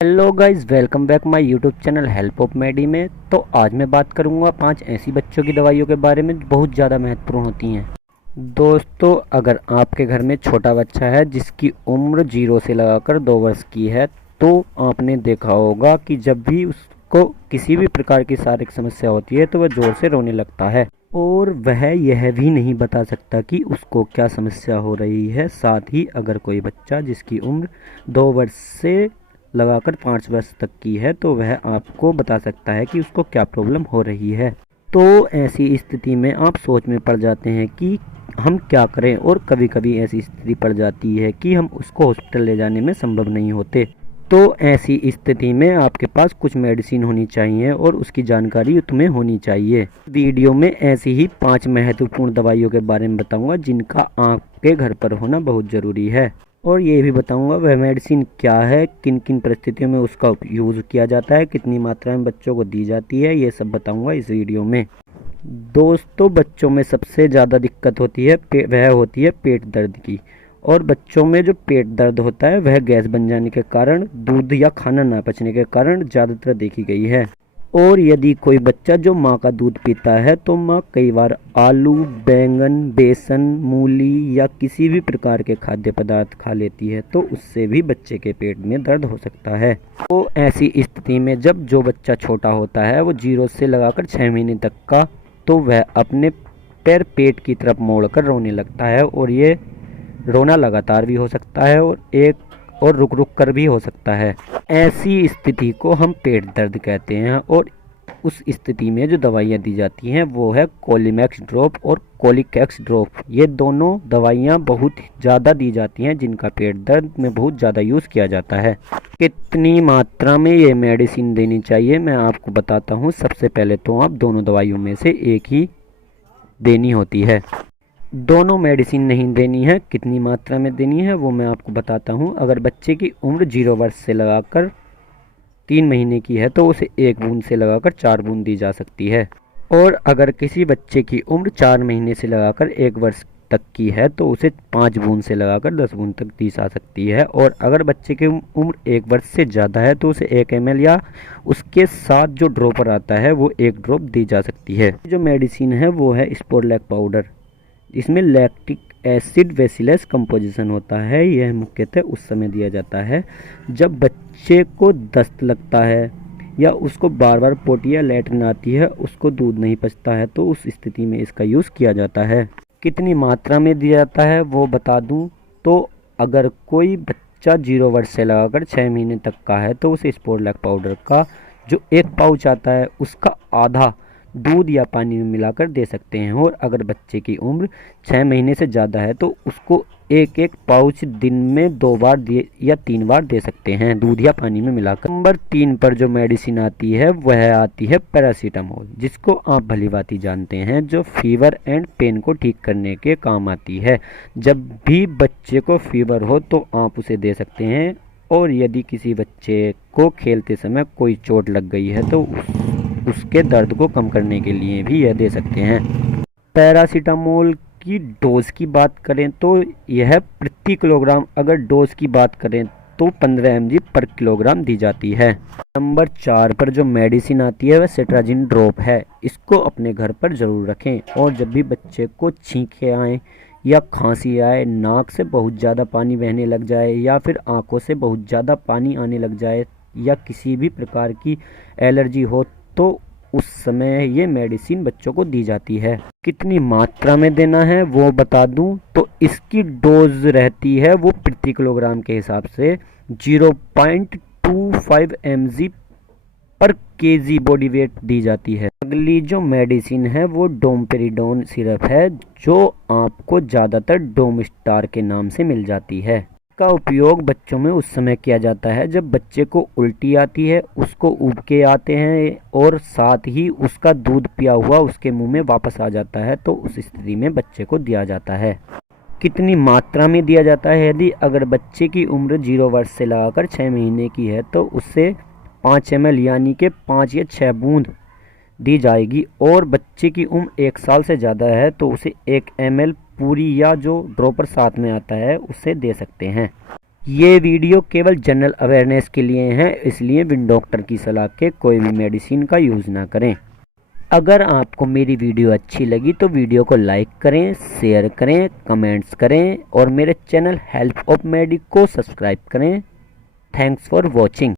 Hello guys, welcome back my YouTube channel help of मेडी में। तो आज मैं बात करूंगा 5 ऐसी बच्चों की दवाइयों के बारे में जो बहुत ज़्यादा महत्वपूर्ण होती हैं। दोस्तों, अगर आपके घर में छोटा बच्चा है जिसकी उम्र 0 से लगाकर 2 वर्ष की है, तो आपने देखा होगा कि जब भी उसको किसी भी प्रकार की शारीरिक समस्या होती है तो वह ज़ोर से रोने लगता है और वह यह भी नहीं बता सकता कि उसको क्या समस्या हो रही है। साथ ही अगर कोई बच्चा जिसकी उम्र 2 वर्ष से लगाकर 5 वर्ष तक की है तो वह आपको बता सकता है कि उसको क्या प्रॉब्लम हो रही है। तो ऐसी स्थिति में आप सोच में पड़ जाते हैं कि हम क्या करें, और कभी कभी ऐसी स्थिति पड़ जाती है कि हम उसको हॉस्पिटल ले जाने में संभव नहीं होते। तो ऐसी स्थिति में आपके पास कुछ मेडिसिन होनी चाहिए और उसकी जानकारी तुम्हें होनी चाहिए। वीडियो में ऐसी ही 5 महत्वपूर्ण दवाइयों के बारे में बताऊंगा जिनका आपके घर पर होना बहुत ज़रूरी है, और ये भी बताऊंगा वह मेडिसिन क्या है, किन किन परिस्थितियों में उसका यूज़ किया जाता है, कितनी मात्रा में बच्चों को दी जाती है, ये सब बताऊंगा इस वीडियो में। दोस्तों, बच्चों में सबसे ज़्यादा दिक्कत होती है वह होती है पेट दर्द की। और बच्चों में जो पेट दर्द होता है वह गैस बन जाने के कारण, दूध या खाना ना पचने के कारण ज़्यादातर देखी गई है। और यदि कोई बच्चा जो माँ का दूध पीता है तो माँ कई बार आलू, बैंगन, बेसन, मूली या किसी भी प्रकार के खाद्य पदार्थ खा लेती है, तो उससे भी बच्चे के पेट में दर्द हो सकता है। तो ऐसी स्थिति में जब जो बच्चा छोटा होता है वो 0 से लगाकर 6 महीने तक का, तो वह अपने पैर पेट की तरफ मोड़कर रोने लगता है, और ये रोना लगातार भी हो सकता है और रुक रुक कर भी हो सकता है। ऐसी स्थिति को हम पेट दर्द कहते हैं, और उस स्थिति में जो दवाइयाँ दी जाती हैं वो है कोलिमैक्स ड्रॉप और कोलिकैक्स ड्रॉप। ये दोनों दवाइयाँ बहुत ज़्यादा दी जाती हैं जिनका पेट दर्द में बहुत ज़्यादा यूज़ किया जाता है। कितनी मात्रा में ये मेडिसिन देनी चाहिए मैं आपको बताता हूँ। सबसे पहले तो आप दोनों दवाइयों में से एक ही देनी होती है। दोनों मेडिसिन नहीं देनी है, कितनी मात्रा में देनी है वो मैं आपको बताता हूँ। अगर बच्चे की उम्र 0 वर्ष से लगाकर 3 महीने की है तो उसे 1 बूंद से लगाकर 4 बूंद दी जा सकती है। और अगर किसी बच्चे की उम्र 4 महीने से लगाकर 1 वर्ष तक की है तो उसे 5 बूंद से लगाकर 10 बूंद तक दी जा सकती है। और अगर बच्चे की उम्र 1 वर्ष से ज़्यादा है तो उसे 1 ml या उसके साथ जो ड्रॉपर आता है वो 1 ड्रॉप दी जा सकती है। जो मेडिसिन है वो है स्पोरलैक पाउडर। इसमें लैक्टिक एसिड बेसिलस कंपोजिशन होता है। यह मुख्यतः उस समय दिया जाता है जब बच्चे को दस्त लगता है या उसको बार बार पोटी या लैट्रिन आती है, उसको दूध नहीं पचता है, तो उस स्थिति में इसका यूज़ किया जाता है। कितनी मात्रा में दिया जाता है वो बता दूं तो अगर कोई बच्चा 0 वर्ष से लगाकर 6 महीने तक का है तो उसे स्पोरलैक पाउडर का जो 1 पाउच आता है उसका आधा दूध या पानी में मिलाकर दे सकते हैं। और अगर बच्चे की उम्र 6 महीने से ज़्यादा है तो उसको एक एक पाउच दिन में 2 बार या 3 बार दे सकते हैं, दूध या पानी में मिलाकर। नंबर 3 पर जो मेडिसिन आती है वह आती है पैरासीटामोल, जिसको आप भलीभांति जानते हैं, जो फीवर एंड पेन को ठीक करने के काम आती है। जब भी बच्चे को फीवर हो तो आप उसे दे सकते हैं। और यदि किसी बच्चे को खेलते समय कोई चोट लग गई है तो उसके दर्द को कम करने के लिए भी यह दे सकते हैं। पैरासीटामोल की डोज की बात करें तो यह प्रति किलोग्राम, अगर डोज की बात करें तो 15 mg पर किलोग्राम दी जाती है। नंबर 4 पर जो मेडिसिन आती है वह सेट्राजिन ड्रॉप है। इसको अपने घर पर ज़रूर रखें, और जब भी बच्चे को छींके आए या खांसी आए, नाक से बहुत ज़्यादा पानी बहने लग जाए या फिर आंखों से बहुत ज़्यादा पानी आने लग जाए या किसी भी प्रकार की एलर्जी हो, तो उस समय ये मेडिसिन बच्चों को दी जाती है। कितनी मात्रा में देना है वो बता दूं तो इसकी डोज रहती है वो प्रति किलोग्राम के हिसाब से 0.25 mg पर केजी बॉडी वेट दी जाती है। अगली जो मेडिसिन है वो डोमपेरिडोन सिरप है, जो आपको ज़्यादातर डोमस्टार के नाम से मिल जाती है। का उपयोग बच्चों में उस समय किया जाता है जब बच्चे को उल्टी आती है, उसको उबके आते हैं और साथ ही उसका दूध पिया हुआ उसके मुंह में वापस आ जाता है, तो उस स्थिति में बच्चे को दिया जाता है। कितनी मात्रा में दिया जाता है? यदि अगर बच्चे की उम्र 0 वर्ष से लगाकर 6 महीने की है तो उससे 5 ml यानी कि 5 या 6 बूंद दी जाएगी। और बच्चे की उम्र 1 साल से ज़्यादा है तो उसे 1 ml पूरी या जो ड्रॉपर साथ में आता है उससे दे सकते हैं। ये वीडियो केवल जनरल अवेयरनेस के लिए है, इसलिए बिन डॉक्टर की सलाह के कोई भी मेडिसिन का यूज़ ना करें। अगर आपको मेरी वीडियो अच्छी लगी तो वीडियो को लाइक करें, शेयर करें, कमेंट्स करें और मेरे चैनल हेल्प ऑफ मेडी को सब्सक्राइब करें। Thanks for watching.